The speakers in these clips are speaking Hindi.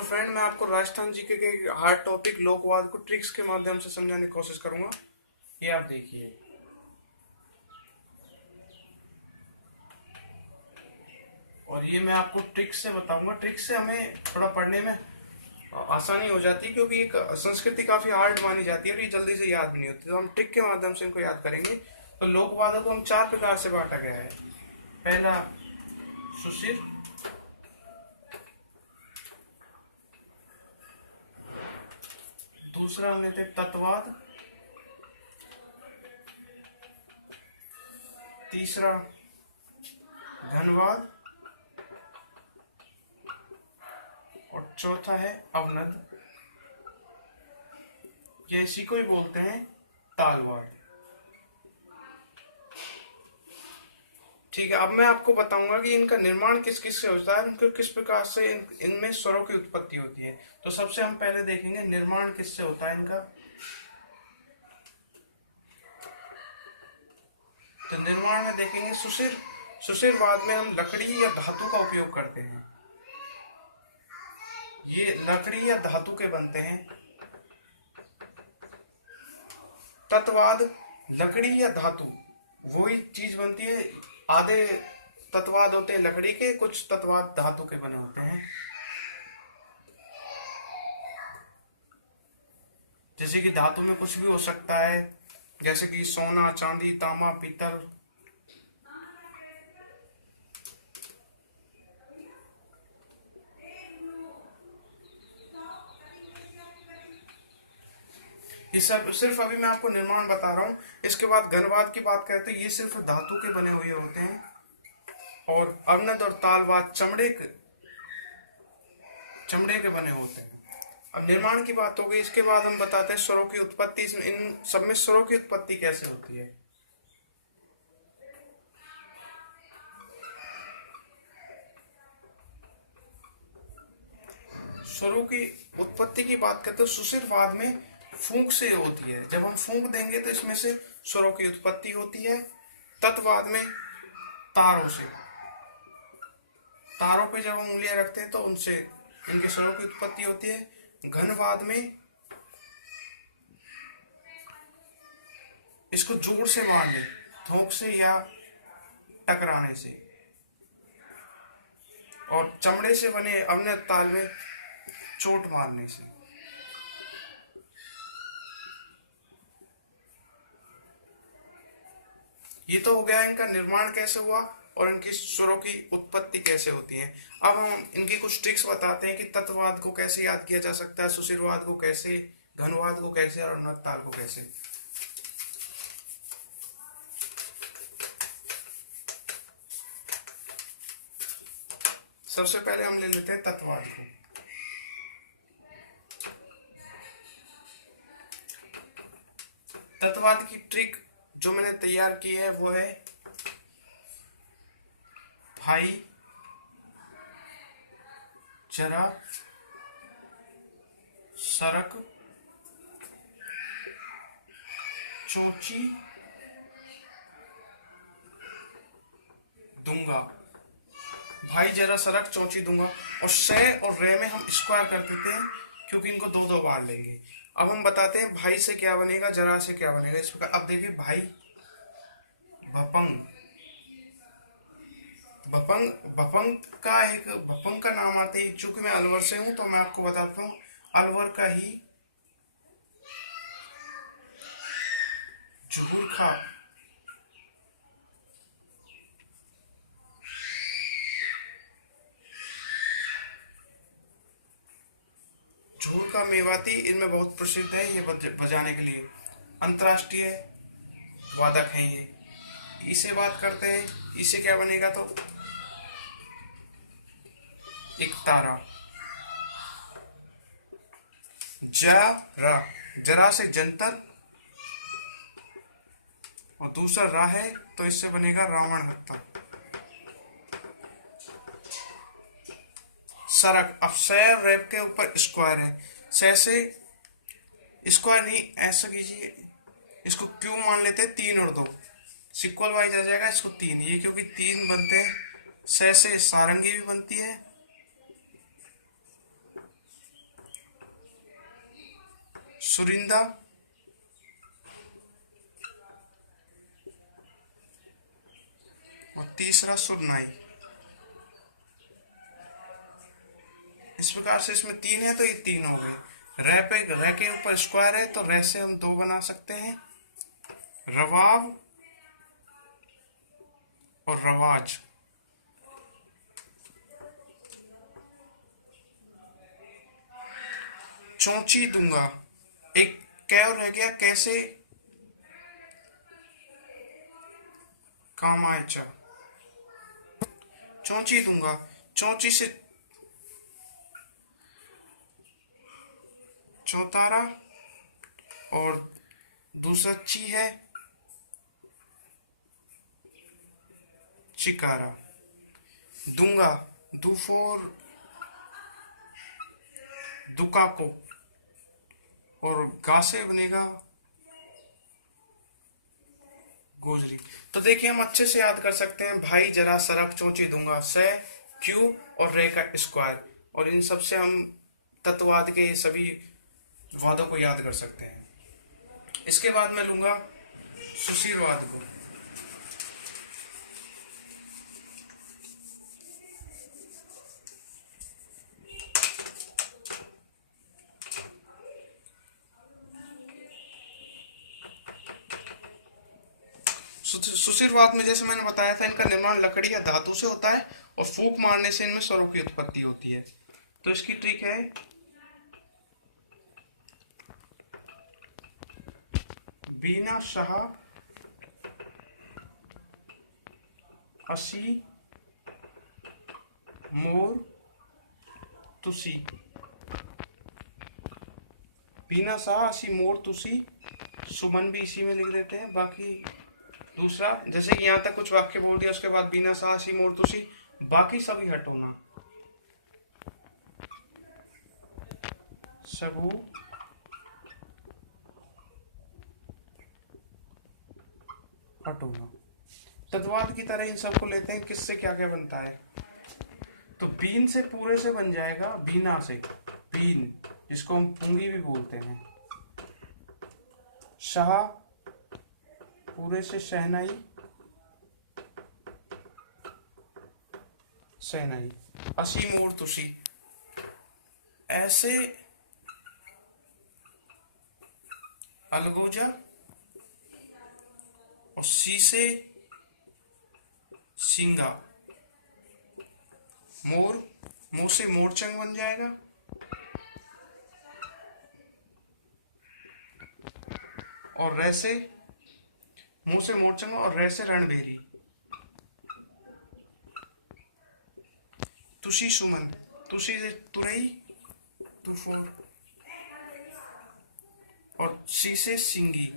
हेलो फ्रेंड, मैं आपको राजस्थान जीके के हार्ड टॉपिक लोकवाद को ट्रिक्स के माध्यम से समझाने की कोशिश करूंगा। ये आप देखिए, और ये मैं आपको ट्रिक्स से बताऊंगा। ट्रिक्स से हमें थोड़ा पढ़ने में आसानी हो जाती है, क्योंकि एक संस्कृति काफी हार्ड मानी जाती है और ये जल्दी से याद भी नहीं होती, तो हम ट्रिक के माध्यम से इनको याद करेंगे। तो लोकवादों को हम चार प्रकार से बांटा गया है। पहला सुशिर, दूसरा में थे तत्ववाद, तीसरा धनवाद और चौथा है अवनद। ये इसी को ही बोलते हैं तालवाद। ठीक है, अब मैं आपको बताऊंगा कि इनका निर्माण किस किस से होता है, उनको किस प्रकार से इनमें स्वरों की उत्पत्ति होती है। तो सबसे हम पहले देखेंगे निर्माण किससे होता है इनका। तो निर्माण में देखेंगे सुशिर। सुशिरवाद में हम लकड़ी या धातु का उपयोग करते हैं। ये लकड़ी या धातु के बनते हैं। तत्ववाद लकड़ी या धातु वही चीज बनती है। आधे तत्ववाद होते हैं लकड़ी के, कुछ तत्ववाद धातु के बने होते हैं। जैसे कि धातु में कुछ भी हो सकता है, जैसे कि सोना, चांदी, तांबा, पीतल। ये सब सिर्फ अभी मैं आपको निर्माण बता रहा हूँ। इसके बाद घनवाद की बात करते हैं, ये सिर्फ धातु के बने हुए होते हैं। और अवनद और तालवाद चमड़े के बने होते हैं। अब निर्माण की बात हो गई, इसके बाद हम बताते हैं स्वरों की उत्पत्ति। इन सब में स्वरों की उत्पत्ति कैसे होती है। स्वरों की उत्पत्ति की बात करते हैं, सुशिरवाद में फूंक से होती है। जब हम फूंक देंगे तो इसमें से स्वरों की उत्पत्ति होती है। तत्ववाद में तारों से, तारों पे जब हम उंगलियां रखते हैं तो उनसे इनके स्वरों की उत्पत्ति होती है। घनवाद में इसको जोर से मारने, थोक से या टकराने से। और चमड़े से बने अवनद ताल में चोट मारने से। ये तो हो गया इनका निर्माण कैसे हुआ और इनकी स्वरों की उत्पत्ति कैसे होती है। अब हम इनकी कुछ ट्रिक्स बताते हैं कि तत्ववाद को कैसे याद किया जा सकता है, सुशिरवाद को कैसे, घनवाद को कैसे और अवनद ताल को कैसे। सबसे पहले हम ले लेते हैं तत्ववाद को। तत्ववाद की ट्रिक जो मैंने तैयार की है वो है भाई जरा सरक चोंची दूंगा। भाई जरा सरक चोंची दूंगा। और से और रे में हम स्क्वायर कर देते हैं, क्योंकि इनको दो दो बार लेंगे। अब हम बताते हैं भाई से क्या बनेगा, जरा से क्या बनेगा। इस प्रकार अब देखिए, भाई भपंग, भपंग भपंग का नाम आते ही, चूंकि मैं अलवर से हूं तो मैं आपको बताता हूँ, अलवर का ही जुहूर खा झूर का मेवाती इनमें बहुत प्रसिद्ध है। ये बजाने के लिए अंतरराष्ट्रीय वादक है ये। इसे बात करते हैं, इसे क्या बनेगा, तो एक तारा। जरा, जरा से जंतर और दूसरा रा है तो इससे बनेगा रावण हत्ता। सरक, अब सैर रैप के ऊपर स्क्वायर है। सै से स्क्वायर नहीं, ऐसा कीजिए, इसको क्यों मान लेते हैं, 3 और 2 सिक्वल वाइज आ जाएगा। इसको 3, ये क्योंकि 3 बनते हैं। सै से सारंगी भी बनती है सुरिंदा, और तीसरा सुरनाई। इस प्रकार से इसमें 3 है तो ये 3 हो गए। रे पे, रे के ऊपर स्क्वायर है तो रे से हम 2 बना सकते हैं, रवाब और रवाज। चौंची दूंगा, एक कैव रह गया, कैसे कामायचा। चौंची दूंगा, चौंची से चौतारा, और दूसरा ची है चिकारा। दूंगा, दू फोर दुकाको, और गा से बनेगा गोजरी। तो देखिए हम अच्छे से याद कर सकते हैं, भाई जरा सरक चौंची दूंगा, से क्यू और रे का स्क्वायर, और इन सब से हम तत्ववाद के सभी वादों को याद कर सकते हैं। इसके बाद मैं लूंगा सुशीरवाद को। सुशीरवाद में जैसे मैंने बताया था, इनका निर्माण लकड़ी या धातु से होता है और फूंक मारने से इनमें स्वरों की उत्पत्ति होती है। तो इसकी ट्रिक है, बीना शाह असी मोर तुसी। बीना शाह असी मोर तुसी, सुमन भी इसी में लिख देते हैं। बाकी दूसरा, जैसे कि यहाँ तक कुछ वाक्य बोल दिया, उसके बाद बीना शाह असी मोर तुसी, बाकी सभी हटोना। सबू हटोना। तद्वाद की तरह इन सबको लेते हैं, किससे क्या क्या बनता है। तो बीन से पूरे से बन जाएगा, बीना से बीन, जिसको हम पुंगी भी बोलते हैं। शाह पूरे से शहनाई, शहनाई। असी मोर तुसी, ऐसे अलगोजा, और सी से सिंगा। मोर, मुंह से मोरचंग बन जाएगा, और रे से मुंह से मोरचंग, और रे से रणबेरी। तुसी सुमन, तुसी से तुरई, तुफोर, और सी से सिंगी।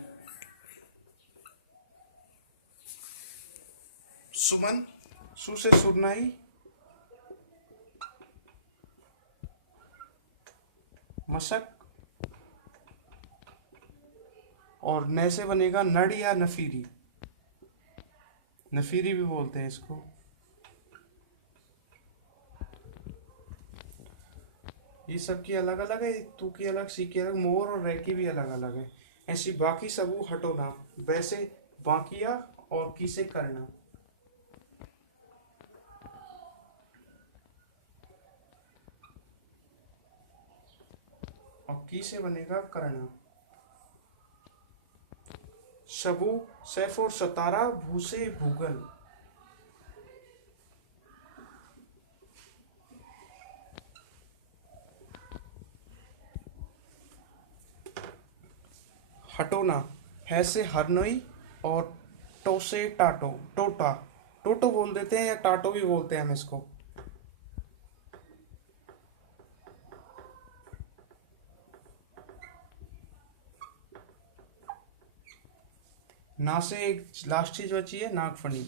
सुमन, सु से सुरनाई, मशक, और न से बनेगा नड़ या नफीरी। नफीरी भी बोलते हैं इसको। ये सब की अलग अलग है, तू की अलग, सी की अलग, मोर और रे की भी अलग अलग है। ऐसी बाकी सबू हटोना, वैसे बाकिया और की से करना। और की से बनेगा करना। सबू सैफ और सतारा, भूसे भूगल। हटोना, है से हरनोई, और टो से टाटो, टोटा। टोटो बोल देते हैं या टाटो भी बोलते हैं हम इसको। ना से एक लास्ट चीज बची है, नागफनी।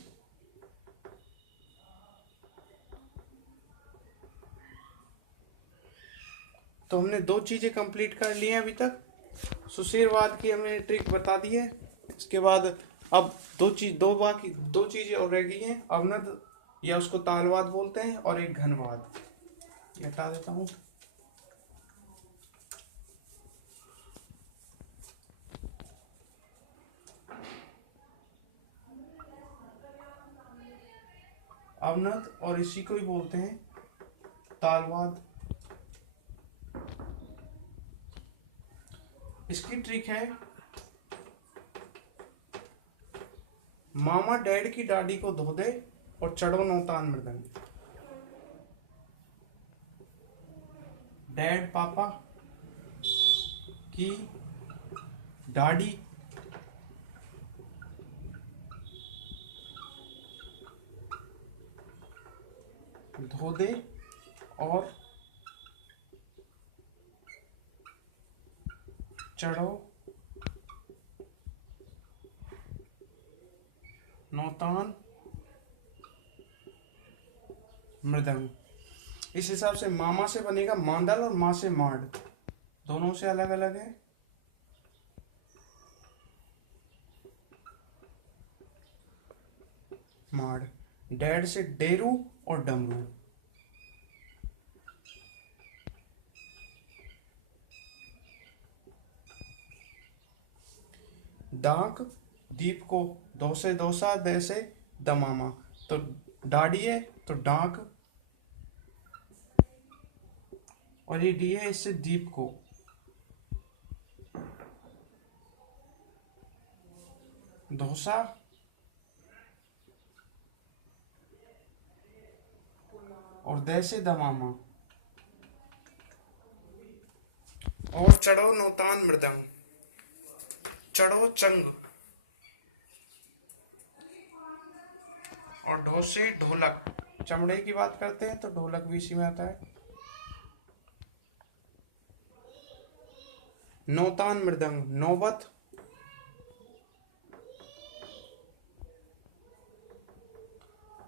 तो हमने 2 चीजें कंप्लीट कर ली हैं अभी तक। सुशीरवाद की हमने ट्रिक बता दी है। इसके बाद अब बाकी 2 चीजें और रह गई हैं, अवनद या उसको तालवाद बोलते हैं, और एक घनवाद। ये हटा देता हूँ। अवनत, और इसी को ही बोलते हैं तालवाद। इसकी ट्रिक है, मामा डैड की दाढ़ी को धो दे और चढ़ो नौतान मृदंग। डैड पापा की दाढ़ी धो दे और चढ़ो नौतान मृदंग। इस हिसाब से मामा से बनेगा मांदल और माँ से मांड, दोनों से अलग अलग है। माड़। डैड से डेरू और डमरू। डाक दीप को दो से दोसा, दे से दमामा, तो डाडी है तो डाक, और ये डी है इससे दीप को। धोसा और दे से दमामा, और चढ़ो नौतान मृदंग, चढ़ो चंग, और ढो से ढोलक। चमड़े की बात करते हैं तो ढोलक भी इसी में आता है। नौतान मृदंग नौबत,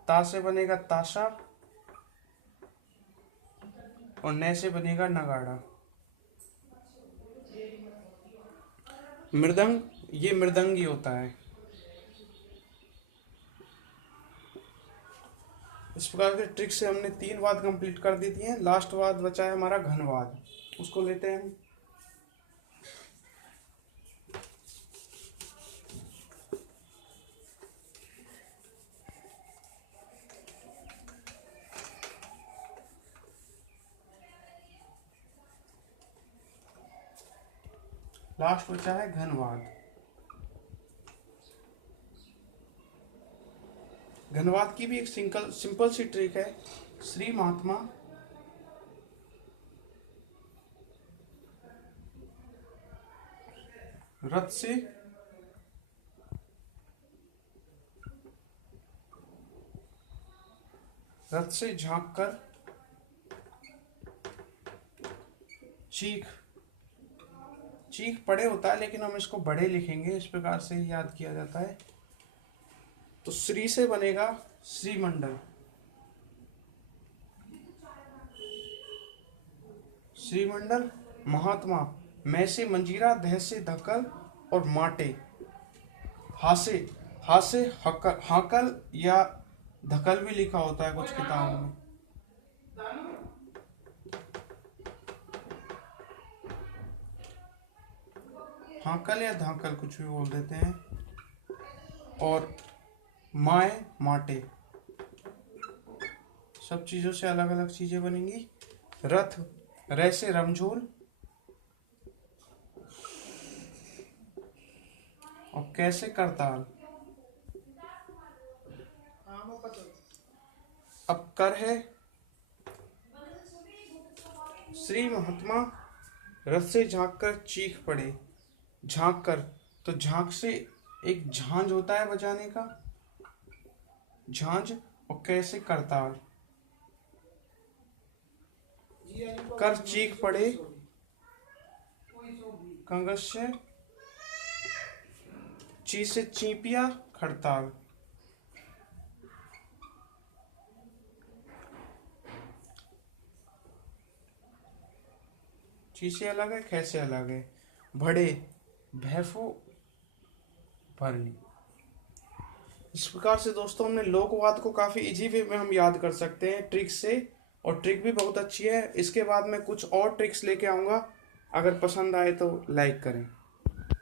ता से बनेगा ताशा और नै से बनेगा नगाड़ा। मृदंग, ये मृदंग ही होता है। इस प्रकार के ट्रिक से हमने 3 वाद कंप्लीट कर दी थी। लास्ट वाद बचा है हमारा घनवाद, उसको लेते हैं। लास्ट बचा है घनवाद। घनवाद की भी एक सिंपल सी ट्रिक है। श्री महात्मा रथ से झांक कर चीख पड़े होता है, लेकिन हम इसको बड़े लिखेंगे, इस प्रकार से याद किया जाता है। तो श्री से बनेगा श्रीमंडल, श्रीमंडल। महात्मा, मैं से मंजीरा, दह से धकल और माटे, हासे हाकल या धकल भी लिखा होता है कुछ किताबों में। हाकल या धाकल कुछ भी बोल देते हैं। और माए माटे, सब चीजों से अलग अलग चीजें बनेंगी। रथ, रे से रमझोल और कैसे करताल। अब कर है श्री महात्मा रथ से झांक कर चीख पड़े। झांक कर, तो झांक से एक झांझ होता है बजाने का, झांझ। और कैसे करताल। कर चीख पड़े, कंगस्य, ची से चीपिया खड़ताल। ची से अलग है, खे से अलग है। भड़े, भैफो भरनी। इस प्रकार से दोस्तों हमने लोकवाद को काफी इजी वे में हम याद कर सकते हैं ट्रिक से, और ट्रिक भी बहुत अच्छी है। इसके बाद मैं कुछ और ट्रिक्स लेके आऊंगा, अगर पसंद आए तो लाइक करें।